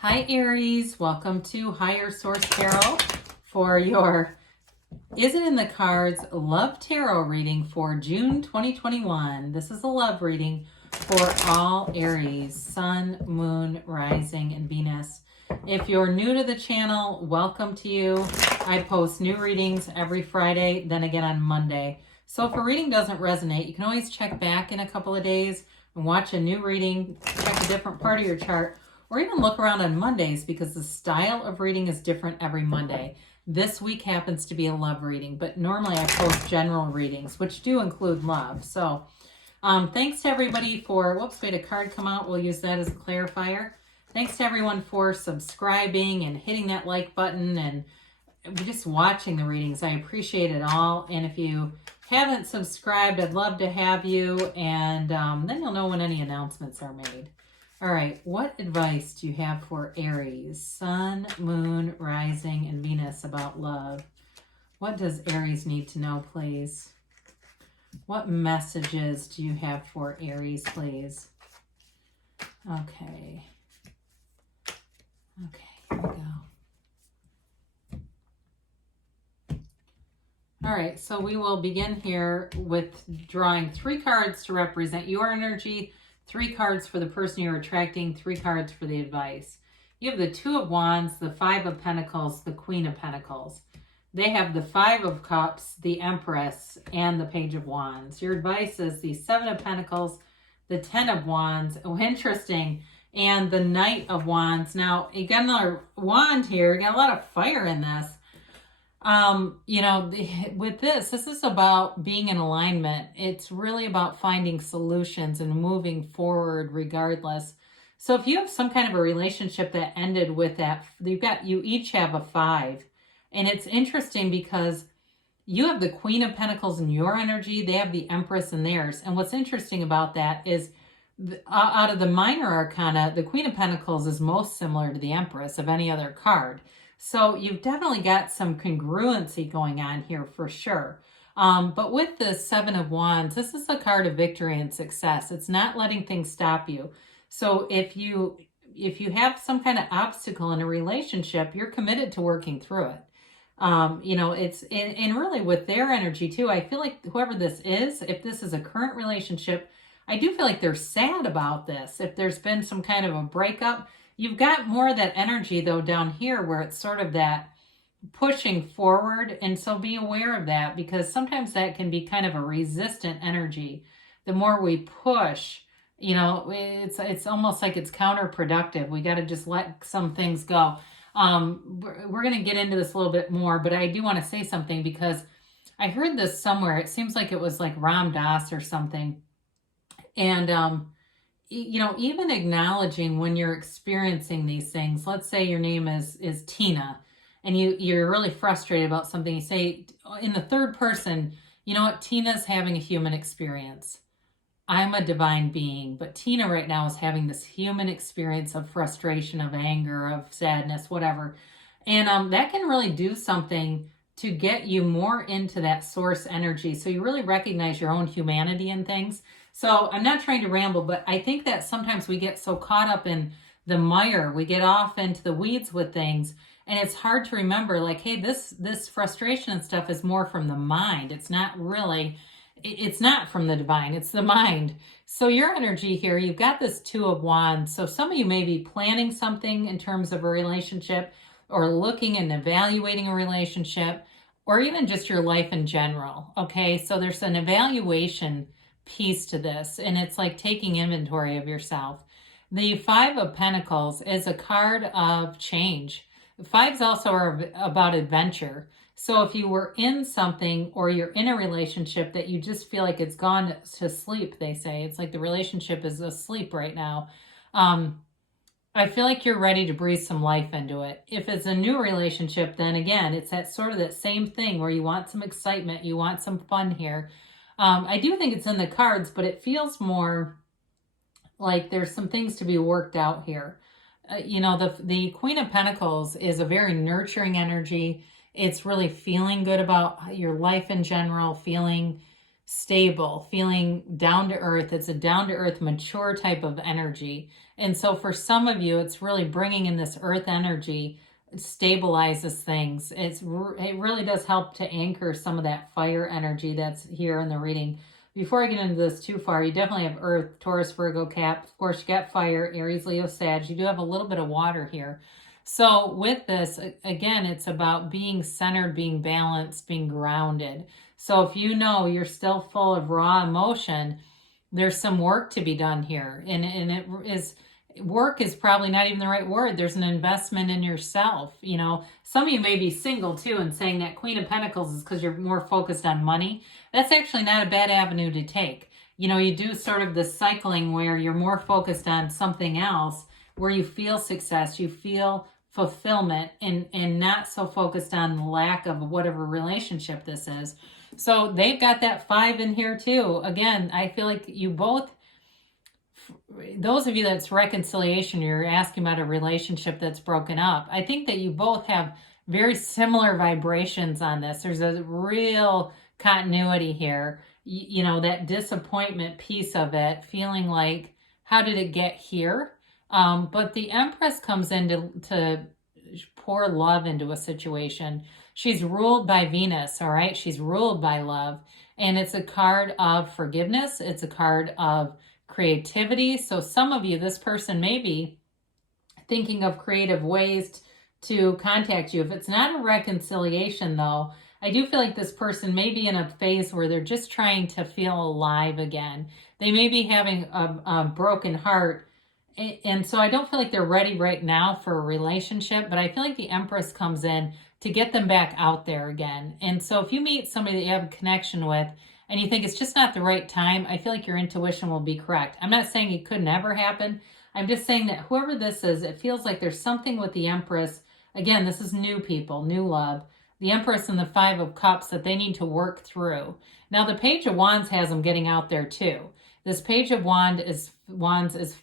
Hi Aries, welcome to Higher Source Tarot for your Is It in the Cards Love Tarot reading for June 2021. This is a love reading for all Aries, Sun, Moon, Rising, and Venus. If you're new to the channel, welcome to you. I post new readings every Friday, then again on Monday. So if a reading doesn't resonate, you can always check back in a couple of days and watch a new reading, check a different part of your chart, or even look around on Mondays because the style of reading is different every Monday. This week happens to be a love reading, but normally I post general readings, which do include love. So thanks to everybody for, whoops, we had a card come out. We'll use that as a clarifier. Thanks to everyone for subscribing and hitting that like button and just watching the readings. I appreciate it all. And if you haven't subscribed, I'd love to have you. And then you'll know when any announcements are made. All right, what advice do you have for Aries, Sun, Moon, Rising, and Venus about love? What does Aries need to know, please? What messages do you have for Aries, please? Okay. Okay, here we go. All right, so we will begin here with drawing 3 cards to represent your energy, 3 cards for the person you're attracting, 3 cards for the advice. You have the 2 of Wands, the 5 of Pentacles, the Queen of Pentacles. They have the 5 of Cups, the Empress, and the Page of Wands. Your advice is the 7 of Pentacles, the 10 of Wands. Oh, interesting. And the Knight of Wands. Now, you got another wand here. You got a lot of fire in this. With this is about being in alignment. It's really about finding solutions and moving forward regardless. So if you have some kind of a relationship that ended with that, you each have a 5. And it's interesting because you have the Queen of Pentacles in your energy. They have the Empress in theirs. And what's interesting about that is out of the minor arcana, the Queen of Pentacles is most similar to the Empress of any other card. So you've definitely got some congruency going on here for sure. But with the 7 of Wands, this is a card of victory and success. It's not letting things stop you. So if you have some kind of obstacle in a relationship, you're committed to working through it. And really with their energy too, I feel like whoever this is, if this is a current relationship, I do feel like they're sad about this. If there's been some kind of a breakup, you've got more of that energy though down here where it's sort of that pushing forward. And so be aware of that because sometimes that can be kind of a resistant energy. The more we push, it's almost like it's counterproductive. We got to just let some things go. We're going to get into this a little bit more, but I do want to say something because I heard this somewhere. It seems like it was like Ram Dass or something. And, even acknowledging when you're experiencing these things, let's say your name is Tina and you're really frustrated about something. You say in the third person, you know what? Tina's having a human experience. I'm a divine being, but Tina right now is having this human experience of frustration, of anger, of sadness, whatever. And that can really do something to get you more into that source energy. So you really recognize your own humanity in things. So I'm not trying to ramble, but I think that sometimes we get so caught up in the mire, we get off into the weeds with things, and it's hard to remember like, hey, this frustration and stuff is more from the mind. It's not from the divine, it's the mind. So your energy here, you've got this 2 of Wands. So some of you may be planning something in terms of a relationship or looking and evaluating a relationship or even just your life in general. Okay, so there's an evaluation piece to this, and it's like taking inventory of yourself. The 5 of Pentacles is a card of change. 5s also are about adventure. So if you were in something or you're in a relationship that you just feel like it's gone to sleep, they say, it's like the relationship is asleep right now. I feel like you're ready to breathe some life into it. If it's a new relationship, then again, it's that sort of that same thing where you want some excitement, you want some fun here. I do think it's in the cards, but it feels more like there's some things to be worked out here. The Queen of Pentacles is a very nurturing energy. It's really feeling good about your life in general, feeling stable, feeling down to earth. It's a down to earth, mature type of energy. And so for some of you, it's really bringing in this earth energy. It stabilizes things. It really does help to anchor some of that fire energy that's here in the reading. Before I get into this too far, you definitely have Earth, Taurus, Virgo, Cap. Of course, you got fire, Aries, Leo, Sag. You do have a little bit of water here. So with this, again, it's about being centered, being balanced, being grounded. So if you know you're still full of raw emotion, there's some work to be done here. And it is, work is probably not even the right word. There's an investment in yourself. You know, some of you may be single too, and saying that Queen of Pentacles is because you're more focused on money. That's actually not a bad avenue to take. You know, you do sort of the cycling where you're more focused on something else, where you feel success, you feel fulfillment, and not so focused on the lack of whatever relationship this is. So they've got that 5 in here too. Again, I feel like you both, those of you that's reconciliation, you're asking about a relationship that's broken up. I think that you both have very similar vibrations on this. There's a real continuity here. You know, that disappointment piece of it, feeling like, how did it get here? But the Empress comes in to pour love into a situation. She's ruled by Venus, all right? She's ruled by love. And it's a card of forgiveness. It's a card of creativity. So some of you, this person may be thinking of creative ways to contact you. If it's not a reconciliation though, I do feel like this person may be in a phase where they're just trying to feel alive again. They may be having a broken heart. And so I don't feel like they're ready right now for a relationship, but I feel like the Empress comes in to get them back out there again. And so if you meet somebody that you have a connection with and you think it's just not the right time, I feel like your intuition will be correct. I'm not saying it could never happen. I'm just saying that whoever this is, it feels like there's something with the Empress. Again, this is new people, new love. The Empress and the 5 of Cups that they need to work through. Now the Page of Wands has them getting out there too. This Page of Wands is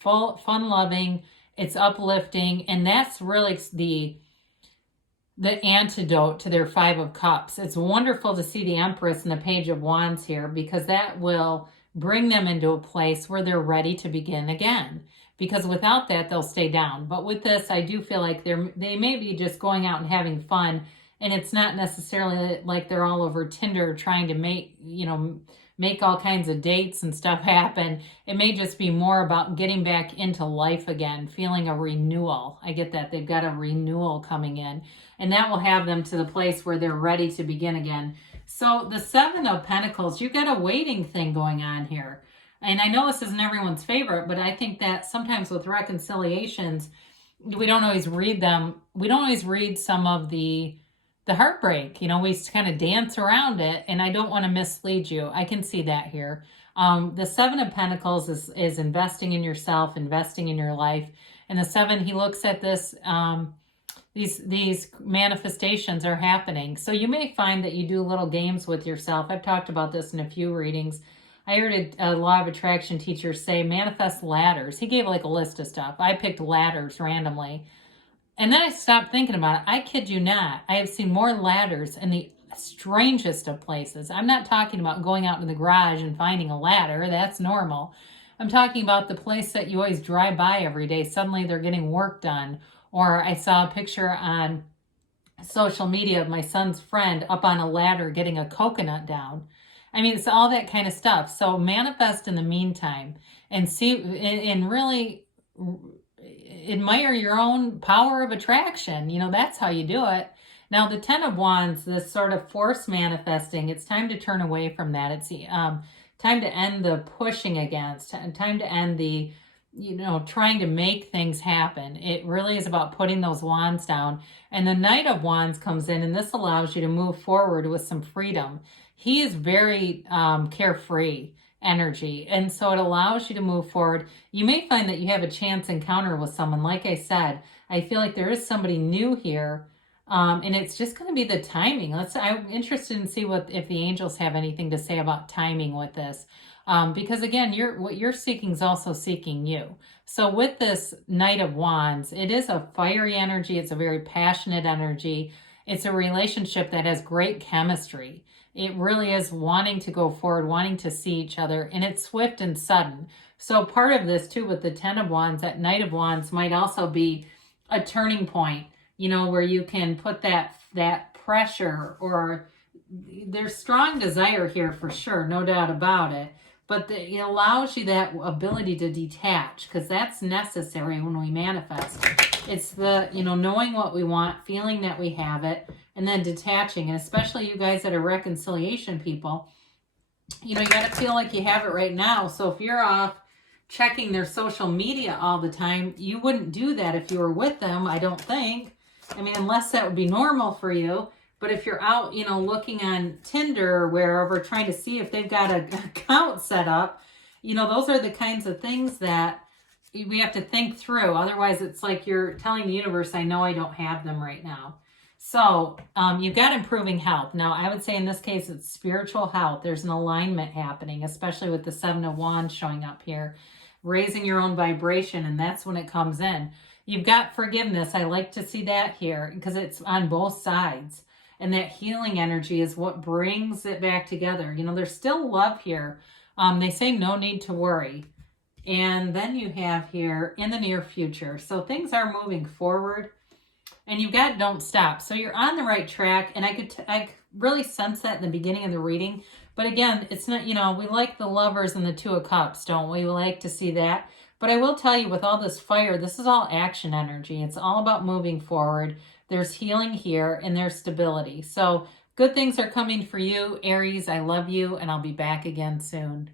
full, fun-loving, it's uplifting, and that's really the antidote to their 5 of Cups. It's wonderful to see the Empress and the Page of Wands here, because that will bring them into a place where they're ready to begin again. Because without that, they'll stay down. But with this, I do feel like they may be just going out and having fun, and it's not necessarily like they're all over Tinder trying to make all kinds of dates and stuff happen. It may just be more about getting back into life again, feeling a renewal. I get that. They've got a renewal coming in, and that will have them to the place where they're ready to begin again. So the 7 of Pentacles, you've got a waiting thing going on here. And I know this isn't everyone's favorite, but I think that sometimes with reconciliations, we don't always read them. We don't always read some of the heartbreak. You know, we kind of dance around it, and I don't want to mislead you. I can see that here. The 7 of Pentacles is investing in yourself, investing in your life. And the 7, he looks at this, these manifestations are happening. So you may find that you do little games with yourself. I've talked about this in a few readings. I heard a law of attraction teacher say manifest ladders. He gave like a list of stuff. I picked ladders randomly. And then I stopped thinking about it. I kid you not. I have seen more ladders in the strangest of places. I'm not talking about going out in the garage and finding a ladder. That's normal. I'm talking about the place that you always drive by every day. Suddenly they're getting work done. Or I saw a picture on social media of my son's friend up on a ladder getting a coconut down. I mean, it's all that kind of stuff. So manifest in the meantime and see, and really admire your own power of attraction. You know, that's how you do it. Now, the 10 of Wands, this sort of force manifesting, it's time to turn away from that. It's time to end the pushing against, time to end the, trying to make things happen. It really is about putting those wands down. And the Knight of Wands comes in, and this allows you to move forward with some freedom. He is very carefree energy, and so it allows you to move forward. You may find that you have a chance encounter with someone. Like I said, I feel like there is somebody new here, and it's just going to be the timing. I'm interested in see if the angels have anything to say about timing with this, because again, what you're seeking is also seeking you. So with this Knight of Wands, it is a fiery energy. It's a very passionate energy. It's a relationship that has great chemistry. It really is wanting to go forward, wanting to see each other, and it's swift and sudden. So part of this too with the 10 of Wands, that Knight of Wands might also be a turning point, you know, where you can put that pressure, or there's strong desire here for sure, no doubt about it. But it allows you that ability to detach, because that's necessary when we manifest. It's the, you know, knowing what we want, feeling that we have it, and then detaching. And especially you guys that are reconciliation people, you know, you got to feel like you have it right now. So if you're off checking their social media all the time, you wouldn't do that if you were with them, I don't think. I mean, unless that would be normal for you. But if you're out, you know, looking on Tinder or wherever, trying to see if they've got an account set up, you know, those are the kinds of things that we have to think through. Otherwise, it's like you're telling the universe, I know I don't have them right now. So you've got improving health. Now, I would say in this case, it's spiritual health. There's an alignment happening, especially with the 7 of Wands showing up here. Raising your own vibration, and that's when it comes in. You've got forgiveness. I like to see that here because it's on both sides. And that healing energy is what brings it back together. You know, there's still love here. They say no need to worry. And then you have here in the near future. So things are moving forward. And you've got don't stop. So you're on the right track. And I really sense that in the beginning of the reading. But again, it's not, you know, we like the Lovers and the 2 of Cups, don't we? We like to see that. But I will tell you, with all this fire, this is all action energy. It's all about moving forward. There's healing here, and there's stability. So good things are coming for you, Aries. I love you, and I'll be back again soon.